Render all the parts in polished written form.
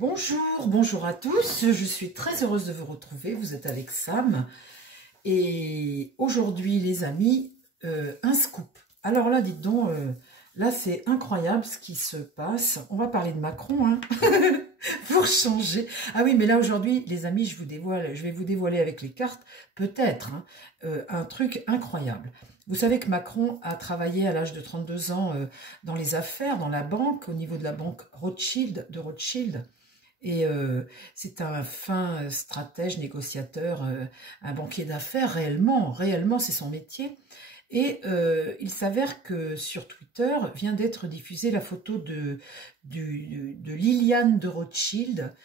Bonjour, bonjour à tous, je suis très heureuse de vous retrouver, vous êtes avec Sam et aujourd'hui les amis, un scoop. Alors là dites donc, là c'est incroyable ce qui se passe, on va parler de Macron hein, pour changer. Ah oui mais là aujourd'hui les amis je vais vous dévoiler avec les cartes peut-être hein, un truc incroyable. Vous savez que Macron a travaillé à l'âge de 32 ans dans les affaires, dans la banque, au niveau de la banque Rothschild, et c'est un fin stratège, négociateur, un banquier d'affaires, réellement c'est son métier. Et il s'avère que sur Twitter vient d'être diffusée la photo de Liliane de Rothschild,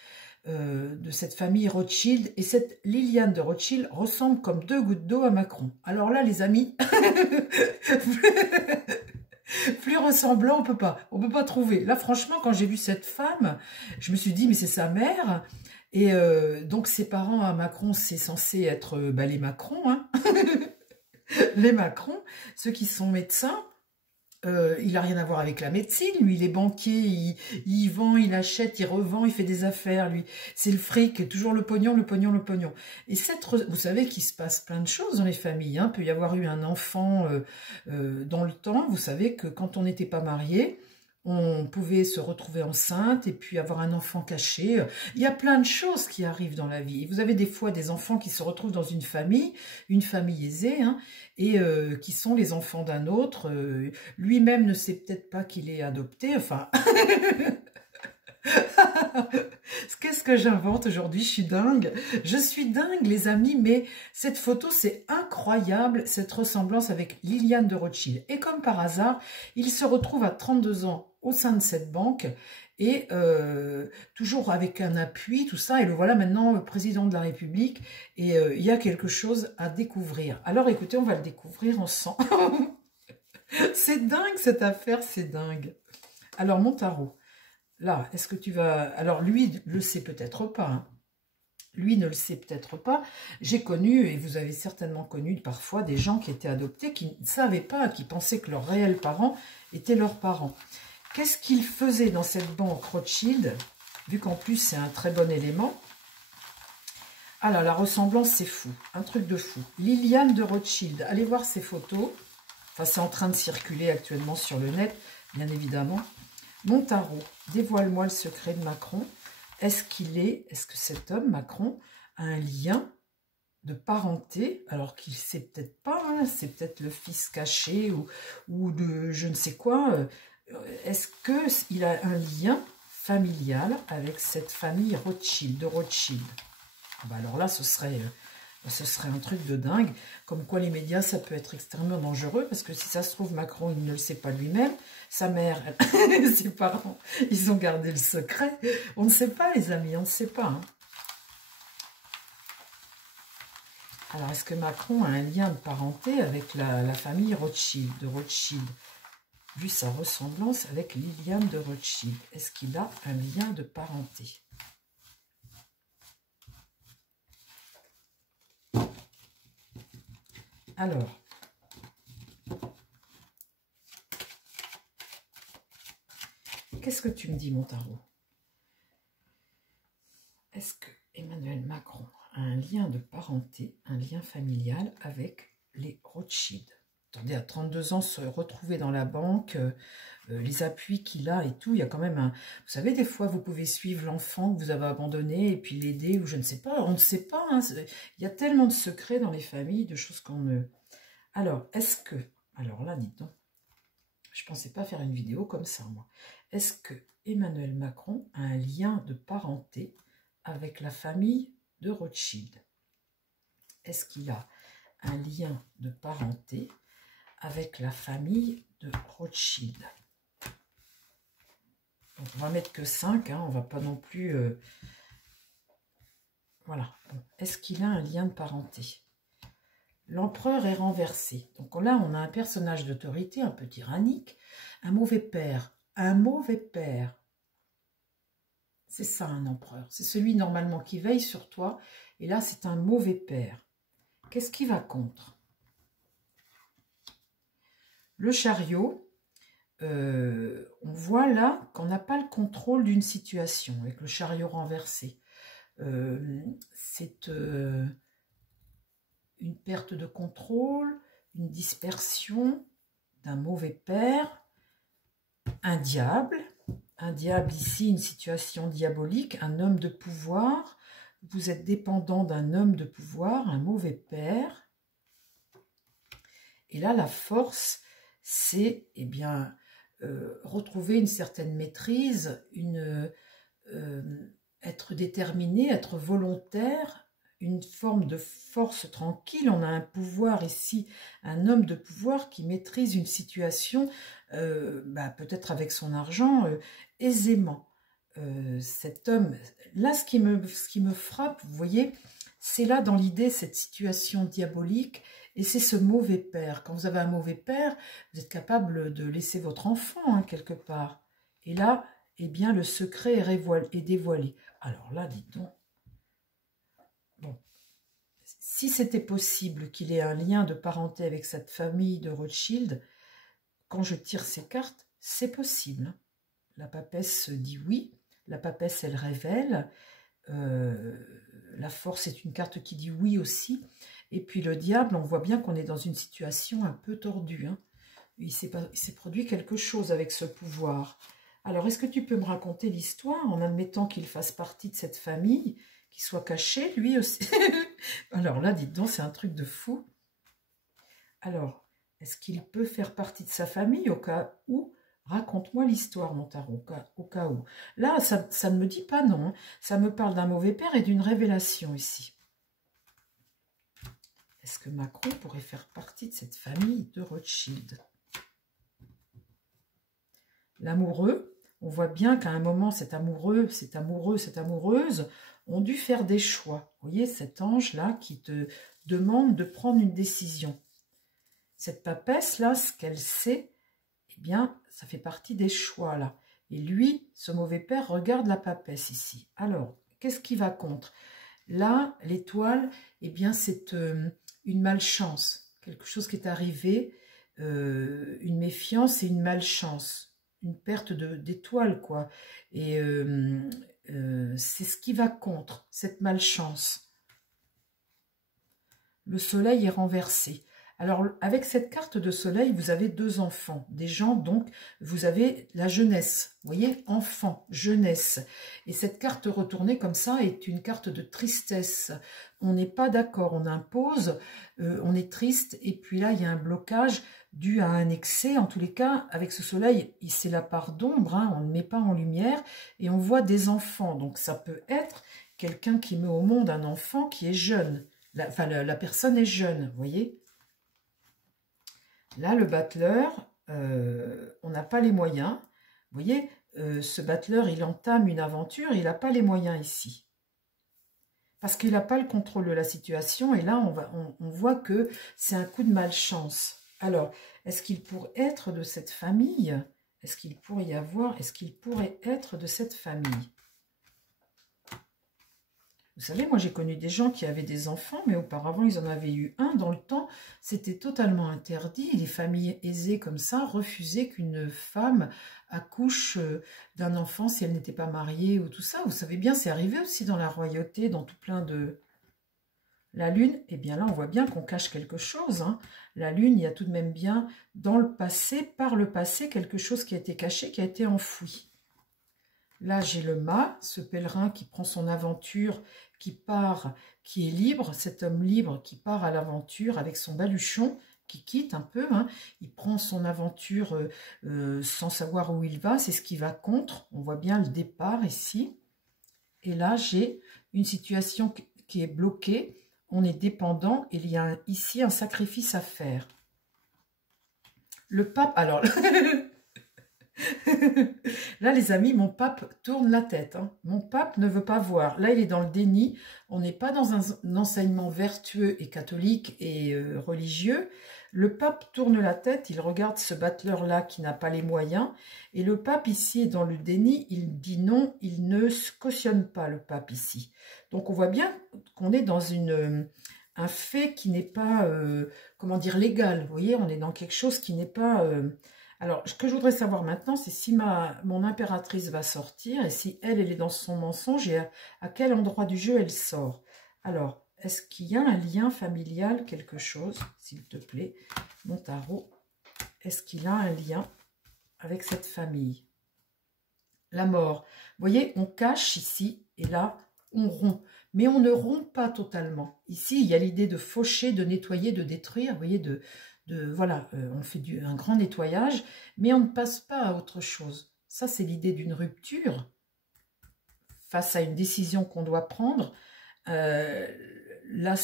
de cette famille Rothschild. Et cette Liliane de Rothschild ressemble comme deux gouttes d'eau à Macron. Alors là les amis... Plus ressemblant, on peut pas trouver. Là, franchement, quand j'ai vu cette femme, je me suis dit, mais c'est sa mère. Et donc, ses parents à Macron, c'est censé être les Macron, hein. Les Macron, ceux qui sont médecins. Il n'a rien à voir avec la médecine, lui il est banquier, il vend, il achète, il revend, il fait des affaires, lui c'est le fric, toujours le pognon, le pognon, le pognon. Et vous savez qu'il se passe plein de choses dans les familles, hein. Il peut y avoir eu un enfant dans le temps, vous savez que quand on n'était pas marié, on pouvait se retrouver enceinte et puis avoir un enfant caché. Il y a plein de choses qui arrivent dans la vie. Et vous avez des fois des enfants qui se retrouvent dans une famille aisée, hein, et qui sont les enfants d'un autre. Lui-même ne sait peut-être pas qu'il est adopté. Enfin, qu'est-ce que j'invente aujourd'hui? Je suis dingue. Je suis dingue, les amis, mais cette photo, c'est incroyable, cette ressemblance avec Liliane de Rothschild. Et comme par hasard, il se retrouve à 32 ans au sein de cette banque et toujours avec un appui, tout ça. Et le voilà maintenant président de la République. Et il y a quelque chose à découvrir. Alors écoutez, on va le découvrir ensemble. C'est dingue cette affaire, c'est dingue. Alors mon tarot. Là, est-ce que tu vas... Alors, lui, le sait peut-être pas. Hein. Lui ne le sait peut-être pas. J'ai connu, et vous avez certainement connu parfois, des gens qui étaient adoptés, qui ne savaient pas, qui pensaient que leurs réels parents étaient leurs parents. Qu'est-ce qu'ils faisaient dans cette banque Rothschild, vu qu'en plus, c'est un très bon élément. Ah là, la ressemblance, c'est fou. Un truc de fou. Liliane de Rothschild. Allez voir ces photos. Enfin, c'est en train de circuler actuellement sur le net, bien évidemment. Mon tarot, dévoile-moi le secret de Macron. Est-ce que cet homme, Macron, a un lien de parenté, alors qu'il ne sait peut-être pas, hein, c'est peut-être le fils caché ou de je ne sais quoi. Est-ce qu'il a un lien familial avec cette famille Rothschild, de Rothschild? Bah alors là, ce serait un truc de dingue. Comme quoi les médias, ça peut être extrêmement dangereux, parce que si ça se trouve, Macron, il ne le sait pas lui-même. Sa mère, ses parents, ils ont gardé le secret. On ne sait pas, les amis, on ne sait pas. Hein. Alors, est-ce que Macron a un lien de parenté avec la famille Rothschild, de Rothschild? Vu sa ressemblance avec Liliane de Rothschild, est-ce qu'il a un lien de parenté? Alors, qu'est-ce que tu me dis, mon tarot? Est-ce que Emmanuel Macron a un lien de parenté, un lien familial avec les Rothschild? Attendez, à 32 ans, se retrouver dans la banque, les appuis qu'il a et tout, il y a quand même un... Vous savez, des fois, vous pouvez suivre l'enfant que vous avez abandonné et puis l'aider, ou je ne sais pas, on ne sait pas. Hein, il y a tellement de secrets dans les familles, de choses qu'on ne... Alors, est-ce que... Alors là, dites donc, je ne pensais pas faire une vidéo comme ça, moi. Est-ce que Emmanuel Macron a un lien de parenté avec la famille de Rothschild? Est-ce qu'il a un lien de parenté avec la famille de Rothschild? Donc, on va mettre que 5, hein, on va pas non plus... Voilà. Bon. Est-ce qu'il a un lien de parenté? L'empereur est renversé. Donc là, on a un personnage d'autorité un peu tyrannique, un mauvais père. Un mauvais père. C'est ça, un empereur. C'est celui, normalement, qui veille sur toi. Et là, c'est un mauvais père. Qu'est-ce qui va contre? Le chariot. on voit là qu'on n'a pas le contrôle d'une situation avec le chariot renversé. C'est une perte de contrôle, une dispersion d'un mauvais père, un diable ici, une situation diabolique, un homme de pouvoir. Vous êtes dépendant d'un homme de pouvoir, un mauvais père. Et là, la force, c'est retrouver une certaine maîtrise, être déterminé, être volontaire, une forme de force tranquille. On a un pouvoir ici, un homme de pouvoir qui maîtrise une situation, peut-être avec son argent, aisément. Cet homme, là, ce qui me frappe, vous voyez, c'est là dans l'idée cette situation diabolique, et c'est ce mauvais père. Quand vous avez un mauvais père, vous êtes capable de laisser votre enfant, quelque part. Et là, eh bien, le secret est dévoilé. Alors là, dites donc, bon, si c'était possible qu'il ait un lien de parenté avec cette famille de Rothschild, quand je tire ces cartes, c'est possible. La papesse dit oui, la papesse, elle révèle. La force est une carte qui dit oui aussi. Et puis le diable, on voit bien qu'on est dans une situation un peu tordue. Il s'est produit quelque chose avec ce pouvoir. Alors, est-ce que tu peux me raconter l'histoire en admettant qu'il fasse partie de cette famille, qu'il soit caché, lui aussi? Alors là, dites donc, c'est un truc de fou. Alors, est-ce qu'il peut faire partie de sa famille au cas où? Raconte-moi l'histoire, mon tarot, au cas où. Là, ça ne me dit pas non. Ça me parle d'un mauvais père et d'une révélation ici. Est-ce que Macron pourrait faire partie de cette famille de Rothschild? L'amoureux, on voit bien qu'à un moment, cet amoureux, cette amoureuse ont dû faire des choix. Vous voyez, cet ange-là qui te demande de prendre une décision. Cette papesse-là, ce qu'elle sait, eh bien, ça fait partie des choix, là. Et lui, ce mauvais père, regarde la papesse ici. Alors, qu'est-ce qui va contre? Là, l'étoile, eh bien, c'est une malchance. Quelque chose qui est arrivé, une méfiance et une malchance. Une perte d'étoile, quoi. Et c'est ce qui va contre, cette malchance. Le soleil est renversé. Alors, avec cette carte de soleil, vous avez deux enfants, des gens, donc, vous avez la jeunesse, vous voyez, enfant, jeunesse. Et cette carte retournée comme ça est une carte de tristesse. On n'est pas d'accord, on impose, on est triste, et puis là, il y a un blocage dû à un excès. En tous les cas, avec ce soleil, c'est la part d'ombre, on ne met pas en lumière, et on voit des enfants. Donc, ça peut être quelqu'un qui met au monde un enfant qui est jeune. La personne est jeune, vous voyez. Là, le battleur, on n'a pas les moyens. Vous voyez, ce battleur, il entame une aventure, il n'a pas les moyens ici. Parce qu'il n'a pas le contrôle de la situation. Et là, on voit que c'est un coup de malchance. Alors, est-ce qu'il pourrait être de cette famille? Est-ce qu'il pourrait y avoir? Est-ce qu'il pourrait être de cette famille? Vous savez, moi j'ai connu des gens qui avaient des enfants, mais auparavant ils en avaient eu un. Dans le temps, c'était totalement interdit. Les familles aisées comme ça refusaient qu'une femme accouche d'un enfant si elle n'était pas mariée ou tout ça. Vous savez bien, c'est arrivé aussi dans la royauté, dans tout plein de... La lune, eh bien là on voit bien qu'on cache quelque chose. La lune, il y a tout de même bien dans le passé, par le passé, quelque chose qui a été caché, qui a été enfoui. Là, j'ai le mât, ce pèlerin qui prend son aventure, qui part, qui est libre, cet homme libre qui part à l'aventure avec son baluchon, qui quitte un peu. Il prend son aventure sans savoir où il va, c'est ce qui va contre. On voit bien le départ ici. Et là, j'ai une situation qui est bloquée. On est dépendant et il y a ici un sacrifice à faire. Le pape, alors... Là, les amis, mon pape tourne la tête. Mon pape ne veut pas voir. Là, il est dans le déni. On n'est pas dans un enseignement vertueux et catholique et religieux. Le pape tourne la tête. Il regarde ce battleur-là qui n'a pas les moyens. Et le pape ici est dans le déni. Il dit non. Il ne cautionne pas, le pape ici. Donc, on voit bien qu'on est dans un fait qui n'est pas, comment dire, légal. Vous voyez, on est dans quelque chose qui n'est pas... Alors, ce que je voudrais savoir maintenant, c'est si mon impératrice va sortir et si elle est dans son mensonge et à quel endroit du jeu elle sort. Alors, est-ce qu'il y a un lien familial, quelque chose, s'il te plaît, mon tarot? Est-ce qu'il a un lien avec cette famille? La mort. Vous voyez, on cache ici et là, on rompt. Mais on ne rompt pas totalement. Ici, il y a l'idée de faucher, de nettoyer, de détruire. Vous voyez, voilà, on fait un grand nettoyage, mais on ne passe pas à autre chose. Ça, c'est l'idée d'une rupture face à une décision qu'on doit prendre. Là,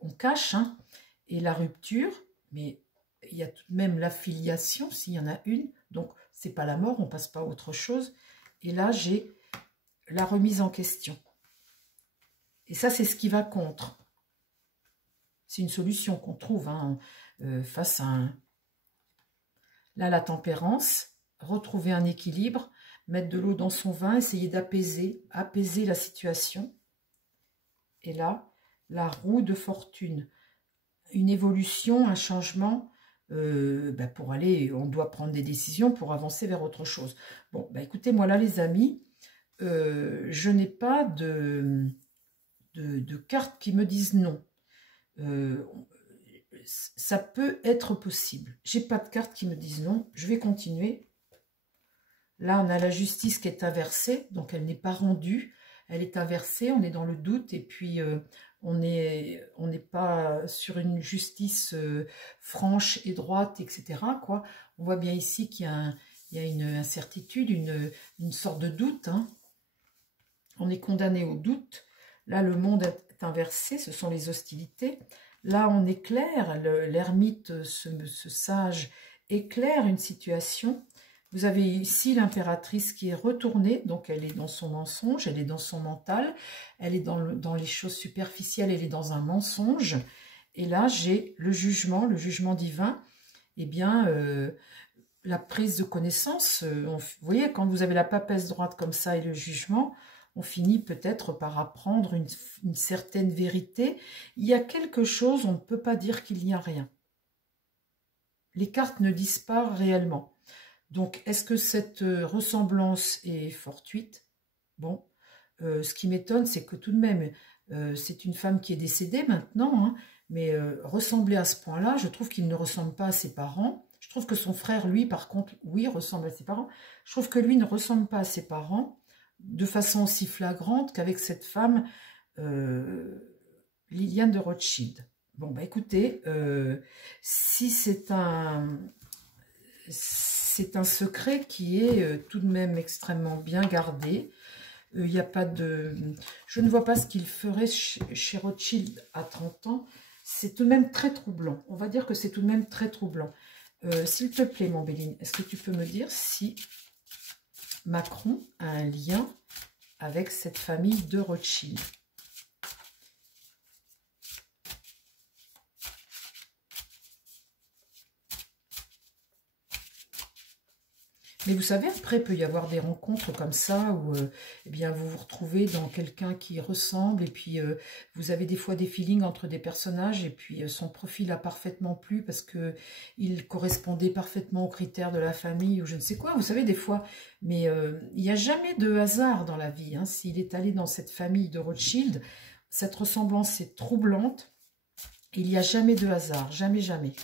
on cache, hein, et la rupture, mais il y a tout de même l'affiliation, s'il y en a une. Donc, c'est pas la mort, on passe pas à autre chose. Et là, j'ai la remise en question. Et ça, c'est ce qui va contre. C'est une solution qu'on trouve hein, face à un... Là, la tempérance, retrouver un équilibre, mettre de l'eau dans son vin, essayer d'apaiser, apaiser la situation. Et là, la roue de fortune, une évolution, un changement, pour aller, on doit prendre des décisions pour avancer vers autre chose. Bon, écoutez, moi là, les amis, je n'ai pas de cartes qui me disent non. Ça peut être possible. J'ai pas de cartes qui me disent non. Je vais continuer. Là, on a la justice qui est inversée, donc elle n'est pas rendue. Elle est inversée, on est dans le doute et puis on n'est pas sur une justice franche et droite, etc. quoi. On voit bien ici qu'il y a une incertitude, une sorte de doute. Hein. On est condamné au doute. Là, le monde est inversé, ce sont les hostilités. Là, on éclaire, l'ermite, ce sage, éclaire une situation. Vous avez ici l'impératrice qui est retournée, donc elle est dans son mensonge, elle est dans son mental, elle est dans les choses superficielles, elle est dans un mensonge. Et là, j'ai le jugement divin. Eh bien, la prise de connaissance, vous voyez, quand vous avez la papesse droite comme ça et le jugement, on finit peut-être par apprendre une certaine vérité. Il y a quelque chose, on ne peut pas dire qu'il n'y a rien. Les cartes ne disent pas réellement. Donc, est-ce que cette ressemblance est fortuite? Bon, ce qui m'étonne, c'est que tout de même, c'est une femme qui est décédée maintenant, hein, mais ressembler à ce point-là, je trouve qu'il ne ressemble pas à ses parents. Je trouve que son frère, lui, par contre, oui, ressemble à ses parents. Je trouve que lui ne ressemble pas à ses parents de façon aussi flagrante qu'avec cette femme, Liliane de Rothschild. Bon, écoutez, si c'est un secret qui est tout de même extrêmement bien gardé. Il n'y a pas de... Je ne vois pas ce qu'il ferait chez Rothschild à 30 ans. C'est tout de même très troublant. On va dire que c'est tout de même très troublant. S'il te plaît, mon Béline, est-ce que tu peux me dire si Macron a un lien avec cette famille de Rothschild? Mais vous savez, après, il peut y avoir des rencontres comme ça où eh bien, vous vous retrouvez dans quelqu'un qui ressemble et puis vous avez des fois des feelings entre des personnages et puis son profil a parfaitement plu parce qu'il correspondait parfaitement aux critères de la famille ou je ne sais quoi. Vous savez, des fois, mais il n'y a jamais de hasard dans la vie. Hein. S'il est allé dans cette famille de Rothschild, cette ressemblance est troublante. Il n'y a jamais de hasard, jamais, jamais.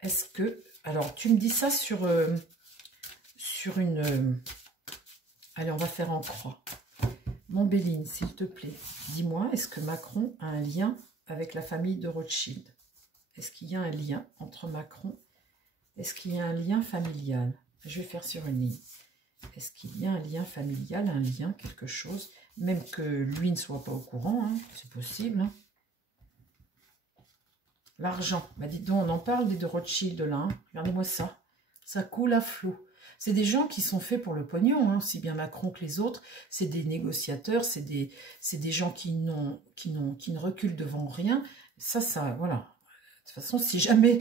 Est-ce que... Alors, tu me dis ça sur une... allez, on va faire en croix. Mon Béline, s'il te plaît, dis-moi, est-ce que Macron a un lien avec la famille de Rothschild? Est-ce qu'il y a un lien entre Macron? Est-ce qu'il y a un lien familial? Je vais faire sur une ligne. Est-ce qu'il y a un lien familial, un lien, quelque chose? Même que lui ne soit pas au courant, hein, c'est possible, hein. L'argent, dites donc, on en parle des de Rothschild là, hein. Regardez-moi ça, ça coule à flot. C'est des gens qui sont faits pour le pognon, hein, aussi bien Macron que les autres, c'est des négociateurs, c'est des gens qui ne reculent devant rien. Ça, voilà. De toute façon, si jamais,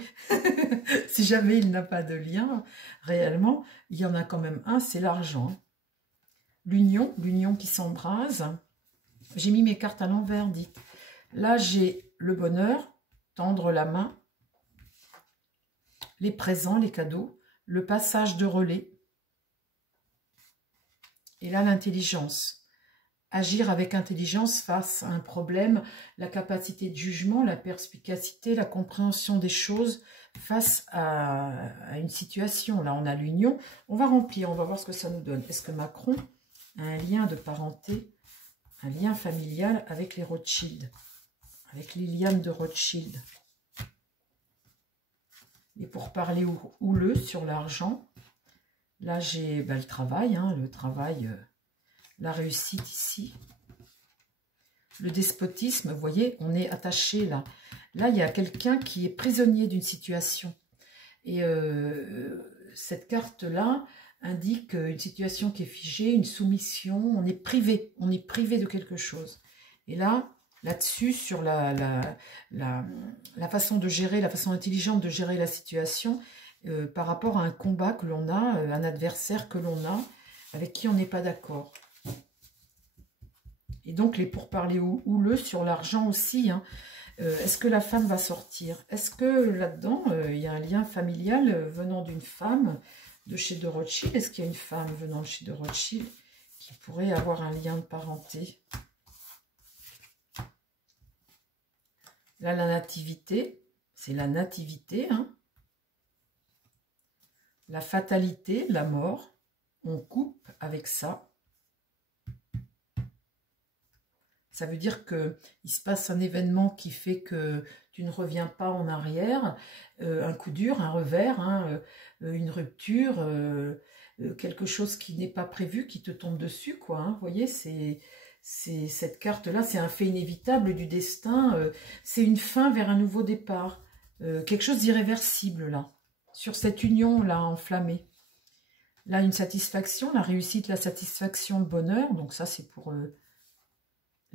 si jamais il n'a pas de lien, réellement, il y en a quand même un, c'est l'argent. Hein. L'union qui s'embrase. J'ai mis mes cartes à l'envers, dites. Là, j'ai le bonheur. tendre la main, les présents, les cadeaux, le passage de relais. Et là, l'intelligence. Agir avec intelligence face à un problème, la capacité de jugement, la perspicacité, la compréhension des choses face à une situation. Là, on a l'union. On va remplir, on va voir ce que ça nous donne. Est-ce que Macron a un lien de parenté, un lien familial avec les Rothschild, avec Liliane de Rothschild? Et pour parler houleux sur l'argent, là j'ai le travail, la réussite ici. Le despotisme, vous voyez, on est attaché là. Là, il y a quelqu'un qui est prisonnier d'une situation. Et cette carte-là indique une situation qui est figée, une soumission, on est privé de quelque chose. Et là-dessus, sur la façon de gérer, la façon intelligente de gérer la situation, par rapport à un combat que l'on a, un adversaire que l'on a, avec qui on n'est pas d'accord. Et donc, les pourparlers houleux sur l'argent aussi. Hein. Est-ce que la femme va sortir? Est-ce que là-dedans, il y a un lien familial venant d'une femme de chez de Rothschild? Est-ce qu'il y a une femme venant de chez de Rothschild qui pourrait avoir un lien de parenté? Là, la nativité, c'est la nativité. Hein. La fatalité, la mort, on coupe avec ça. Ça veut dire qu'il se passe un événement qui fait que tu ne reviens pas en arrière, un coup dur, un revers, hein, une rupture, quelque chose qui n'est pas prévu, qui te tombe dessus, quoi. Hein. Vous voyez, c'est cette carte-là, c'est un fait inévitable du destin, c'est une fin vers un nouveau départ, quelque chose d'irréversible, là, sur cette union-là enflammée. Là, une satisfaction, la réussite, la satisfaction, le bonheur, donc ça, c'est pour...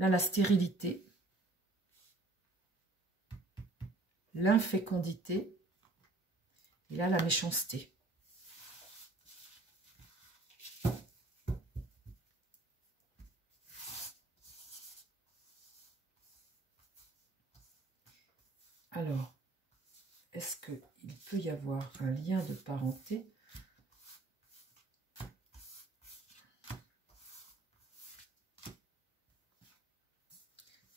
Là, la stérilité, l'infécondité, et là, la méchanceté. Alors, est-ce qu'il peut y avoir un lien de parenté ?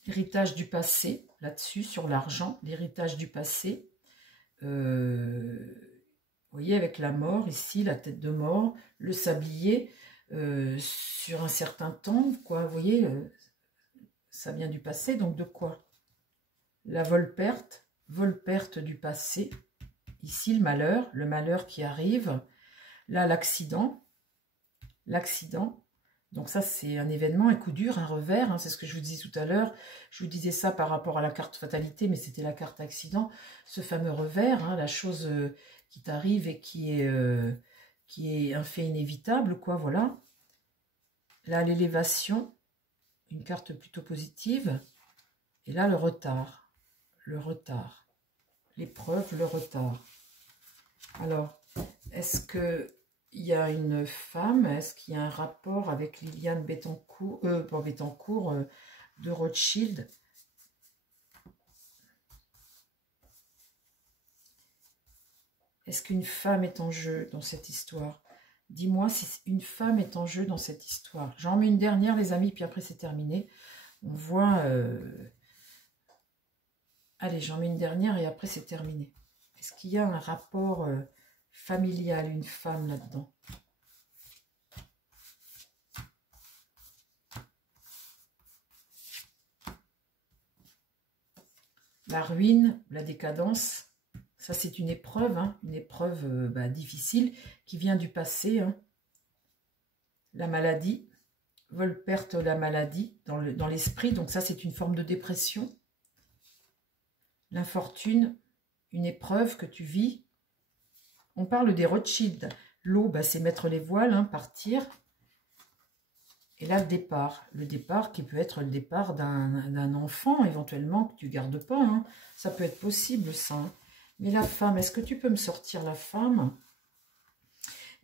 L'héritage du passé, là-dessus, sur l'argent, l'héritage du passé. Vous voyez, avec la mort, ici, la tête de mort, le sablier, sur un certain temps, quoi, vous voyez, ça vient du passé, donc de quoi? La vol-perte du passé. Ici, le malheur qui arrive. Là, l'accident. Donc ça, c'est un événement, un coup dur, un revers. Hein, c'est ce que je vous disais tout à l'heure. Je vous disais ça par rapport à la carte fatalité, mais c'était la carte accident. Ce fameux revers, hein, la chose qui t'arrive et qui est un fait inévitable, quoi, voilà. Là, l'élévation, une carte plutôt positive. Et là, le retard. L'épreuve, le retard. Alors, est-ce qu'il y a une femme, est-ce qu'il y a un rapport avec Liliane Bettencourt, de Rothschild? Est-ce qu'une femme est en jeu dans cette histoire? Dis-moi si une femme est en jeu dans cette histoire. J'en mets une dernière, les amis, puis après c'est terminé. On voit... Allez, j'en mets une dernière et après c'est terminé. Est-ce qu'il y a un rapport familial, une femme là-dedans? La ruine, la décadence, ça c'est une épreuve, hein, une épreuve difficile qui vient du passé. Hein. La maladie, vol-perte, la maladie dans l'esprit, donc ça c'est une forme de dépression. L'infortune, une épreuve que tu vis. On parle des Rothschild. L'eau, c'est mettre les voiles, hein, partir. Et là, le départ qui peut être le départ d'un enfant, éventuellement, que tu ne gardes pas. Hein. Ça peut être possible, ça. Hein. Mais la femme, est-ce que tu peux me sortir la femme?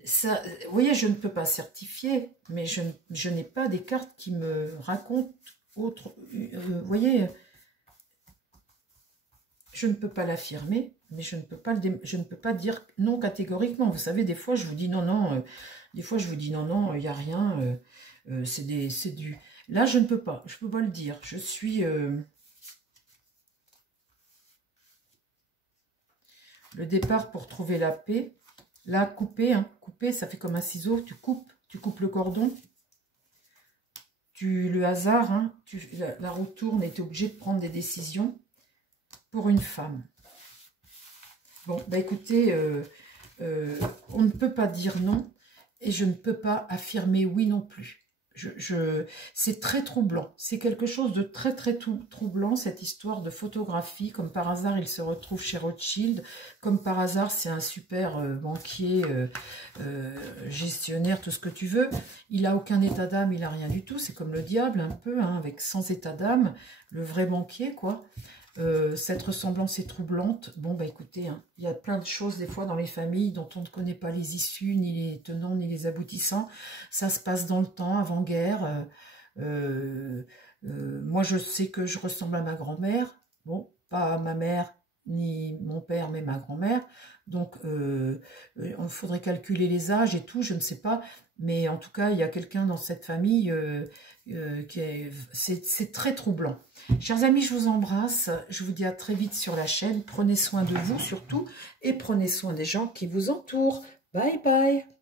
Ça, vous voyez, je ne peux pas certifier, mais je n'ai pas des cartes qui me racontent autre... vous voyez, je ne peux pas l'affirmer, mais je ne peux pas dire non catégoriquement. Vous savez, des fois, je vous dis non, non, des fois, je vous dis non, non, il n'y a rien, c'est du... Là, je ne peux pas le dire. Je suis... Le départ pour trouver la paix. Là, couper, hein, couper, ça fait comme un ciseau, tu coupes le cordon. Le hasard, hein, la roue tourne et tu es obligé de prendre des décisions pour une femme. Bon, bah écoutez, on ne peut pas dire non et je ne peux pas affirmer oui non plus. C'est très troublant. C'est quelque chose de très troublant, cette histoire de photographie. Comme par hasard, il se retrouve chez Rothschild. Comme par hasard, c'est un super banquier, gestionnaire, tout ce que tu veux. Il n'a aucun état d'âme, il n'a rien du tout. C'est comme le diable un peu, hein, avec sans état d'âme. Le vrai banquier, quoi. Cette ressemblance est troublante. Bon, bah écoutez, hein, il y a plein de choses des fois dans les familles dont on ne connaît pas les issues, ni les tenants, ni les aboutissants. Ça se passe dans le temps, avant-guerre. Moi, je sais que je ressemble à ma grand-mère. Bon, pas à ma mère, ni mon père, mais ma grand-mère. Donc, il faudrait calculer les âges et tout, je ne sais pas. Mais en tout cas, il y a quelqu'un dans cette famille c'est très troublant. Chers amis, je vous embrasse. Je vous dis à très vite sur la chaîne. Prenez soin de vous surtout et prenez soin des gens qui vous entourent. Bye bye.